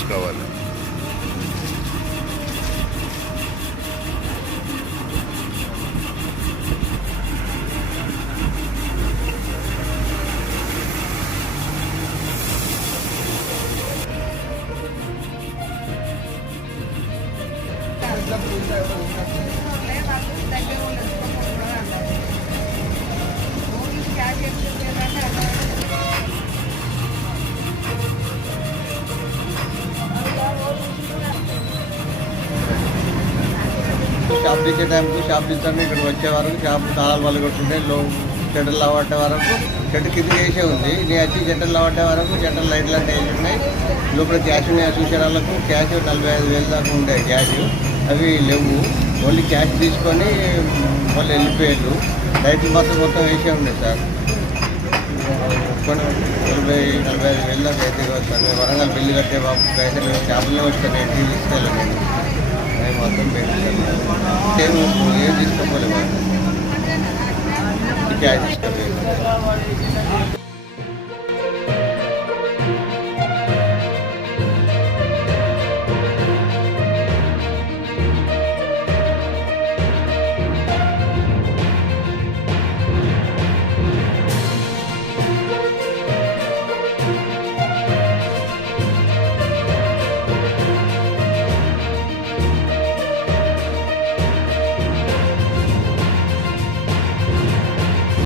చూసుకోవాలి. షాప్ తీసే టైంకి షాప్ తీస్తాను. ఇక్కడ వచ్చే వరకు షాప్ తాళాలు వాళ్ళు కొట్టుంటే షట్టర్లు అవ్వట్టే వరకు షట్టర్ కింద వేసే ఉంది. నేను వచ్చి షట్టర్లు అవ్వట్టే వరకు షట్టర్ లైట్లు అంటే వేసి ఉన్నాయి. లోపల క్యాష్ ఉన్నాయి. చూసే వాళ్ళకు క్యాష్ 45,000 దాకా ఉంటాయి క్యాష్. అవి లేవు. ఓన్లీ క్యాష్ తీసుకొని వాళ్ళు వెళ్ళిపోయారు. లైట్లు మొత్తం వేసే ఉన్నాయి సార్. 40,000-45,000 దాకా అయితే వస్తాను. వరంగల్ బిల్లు కట్టే బాబు అయితే మేము షాపులో వస్తాను. ఇంటికి తీసుకెళ్ళాను నేను. అవి మొత్తం ఏం తీసుకోలేదు. క్యాష్ తీసుకోలేదు.